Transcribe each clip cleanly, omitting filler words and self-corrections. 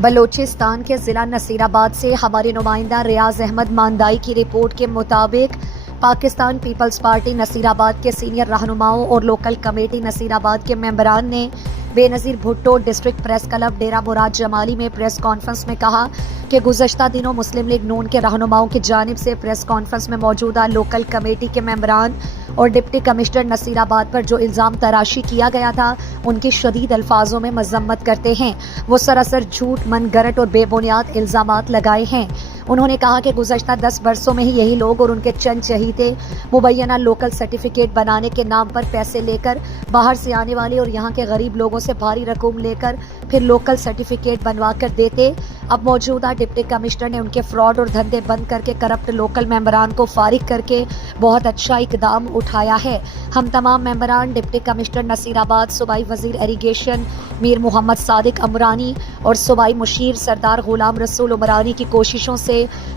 بلوچستان کے ضلع نصیر آباد سے ہمارے نمائندہ ریاض احمد ماندائی کی رپورٹ کے مطابق پاکستان پیپلز پارٹی نصیر آباد کے سینئر رہنماؤں اور لوکل کمیٹی نصیر آباد کے ممبران نے بے نظیر بھٹو ڈسٹرکٹ پریس کلب ڈیرہ مراد جمالی میں پریس کانفرنس میں کہا کہ گزشتہ دنوں مسلم لیگ نون کے رہنماؤں کی جانب سے پریس کانفرنس میں موجودہ لوکل کمیٹی کے ممبران اور ڈپٹی کمشنر نصیر آباد پر جو الزام تراشی کیا گیا تھا ان کی شدید الفاظوں میں مذمت کرتے ہیں۔ وہ سراسر جھوٹ، من گھڑت اور بے بنیاد الزامات لگائے ہیں۔ انہوں نے کہا کہ گزشتہ 10 برسوں میں ہی یہی لوگ اور ان کے چند چہیتے مبینہ لوکل سرٹیفکیٹ بنانے کے نام پر پیسے لے کر باہر سے آنے والے اور یہاں کے غریب لوگوں سے بھاری رقم لے کر پھر لوکل سرٹیفکیٹ بنوا کر دیتے۔ اب موجودہ ڈپٹی کمشنر نے ان کے فراڈ اور دھندے بند کر کے کرپٹ لوکل ممبران کو فارغ کر کے بہت اچھا اقدام اٹھایا ہے۔ ہم تمام ممبران ڈپٹی کمشنر نصیر آباد، صوبائی وزیر اریگیشن میر محمد صادق عمرانی اور صوبائی مشیر سردار غلام رسول عمرانی کی کوششوں سے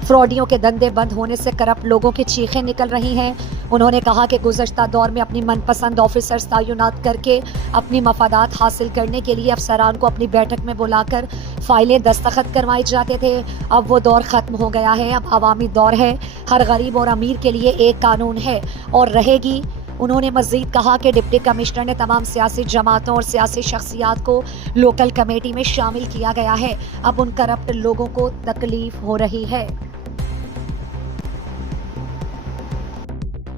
فراڈیوں کے دندے بند ہونے سے کرپٹ لوگوں کی چیخیں نکل رہی ہیں۔ انہوں نے کہا کہ گزشتہ دور میں اپنی من پسند آفیسرز تعینات کر کے اپنی مفادات حاصل کرنے کے لیے افسران کو اپنی بیٹھک میں بلا کر فائلیں دستخط کروائے جاتے تھے۔ اب وہ دور ختم ہو گیا ہے، اب عوامی دور ہے۔ ہر غریب اور امیر کے لیے ایک قانون ہے اور رہے گی۔ انہوں نے مزید کہا کہ ڈپٹی کمشنر نے تمام سیاسی جماعتوں اور سیاسی شخصیات کو لوکل کمیٹی میں شامل کیا گیا ہے۔ اب ان کرپٹ لوگوں کو تکلیف ہو رہی ہے۔